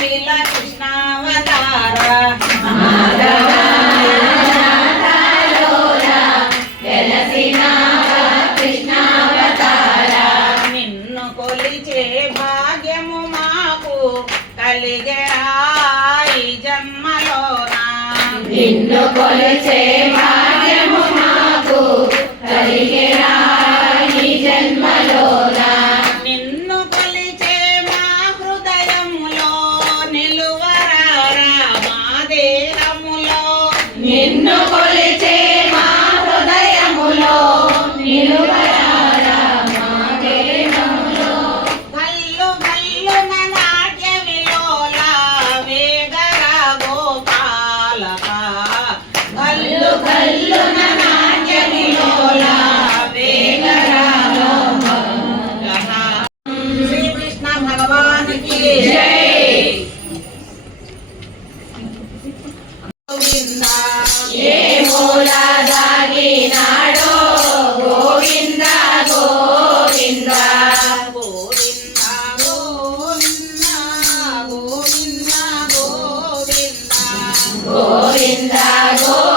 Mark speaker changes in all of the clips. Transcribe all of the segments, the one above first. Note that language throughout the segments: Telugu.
Speaker 1: విల కృష్ణావతార. నిన్ను కొలిచే భాగ్యము మాకు కలిగే ఈ జన్మలోనా.
Speaker 2: నిన్ను కొలిచే భాగ్యము మాకు
Speaker 1: Govinda,
Speaker 2: Govinda.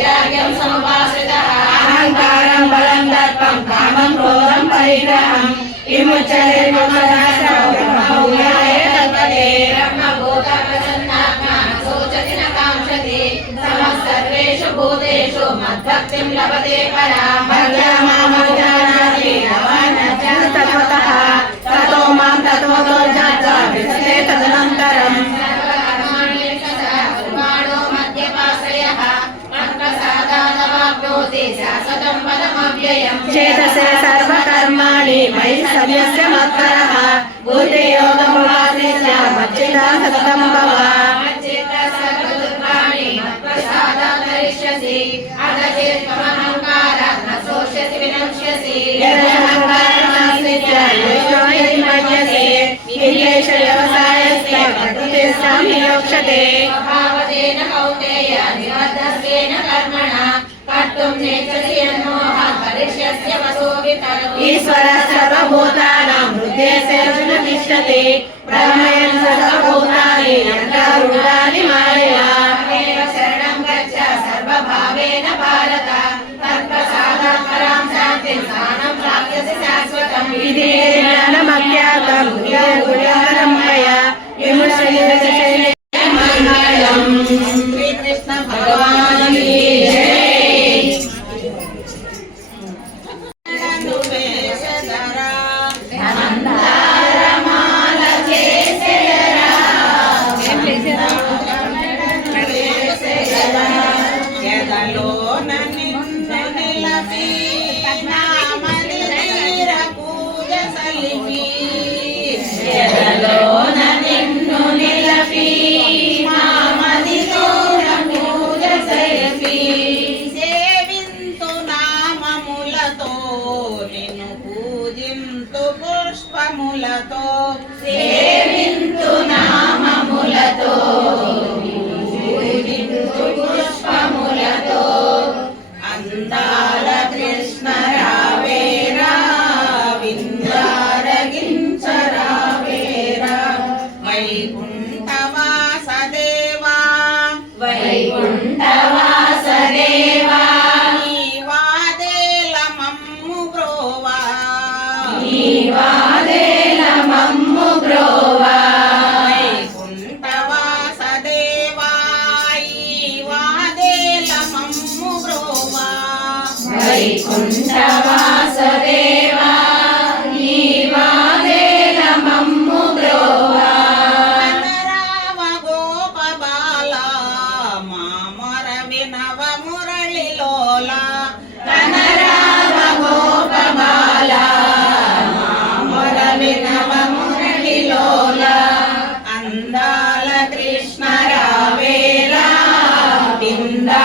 Speaker 2: వైరాగ్యం సముపాశ్రిత అహంకారం బలం దర్పం కామం క్రోధం పరిగ్రహం భూతేషు మద్భక్తిం లభతే చేతస సర్వకర్మాణి మయి సవ్యస్య మత్పరః బుద్ధి యోగముపాశ్రిత్య మచ్చిత సత్తం భవ వ్యవసాయస్య
Speaker 3: కర్మణ కర్తుం నేచ్చసి
Speaker 2: ఈశ్వర సర్వభూతానాం హృదయ
Speaker 1: సేవన తిష్టతి ప్రమేయం సర్వభూత వైకుంఠవాసదేవా నీవాదేన మమ్ము బ్రోవా రామ గోప బాల మామర వినవ మురళిలోల
Speaker 2: తన రామ గోప బాల మామర వినవ మురళిలోల
Speaker 1: అందాల కృష్ణ
Speaker 2: రావేలా బిందా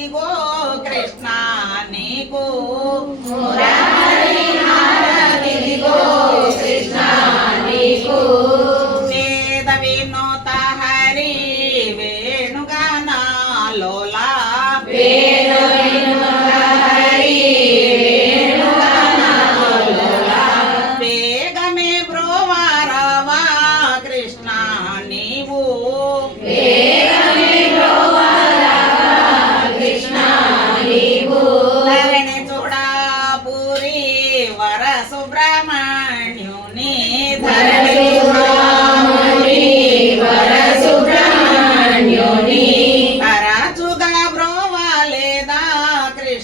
Speaker 2: ఇదిగో కృష్ణ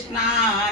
Speaker 2: 那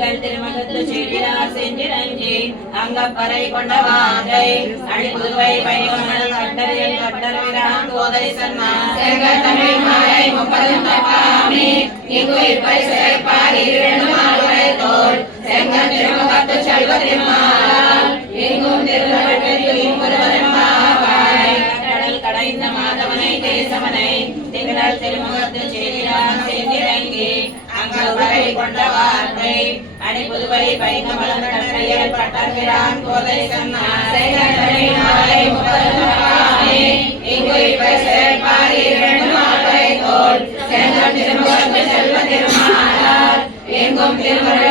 Speaker 2: அடிகள் திருமணத்து செடியார் செஞ்சிரஞ்சி அங்கப்பறை கொண்ட வாங்கை அழிப்புதுவை பயமணல் கட்டரையில் கட்டர் விரான் கோதை சன்னா தமிழ் மலை முப்பதும் தப்பாமி இங்குயிர் பரிசை பாரி இரண்டு மாலுரை தோல். செங்கன் திருமகத்து செல்வ திருமாலா பெயர் பட்டகிறான் கொலை சொன்னாரே இங்கு இப்ப செயற்பாடு இரண்டு மாலை கோல் செல்வம் திருமணம் செல்வ திருமாளார் எங்கும் திருமணம்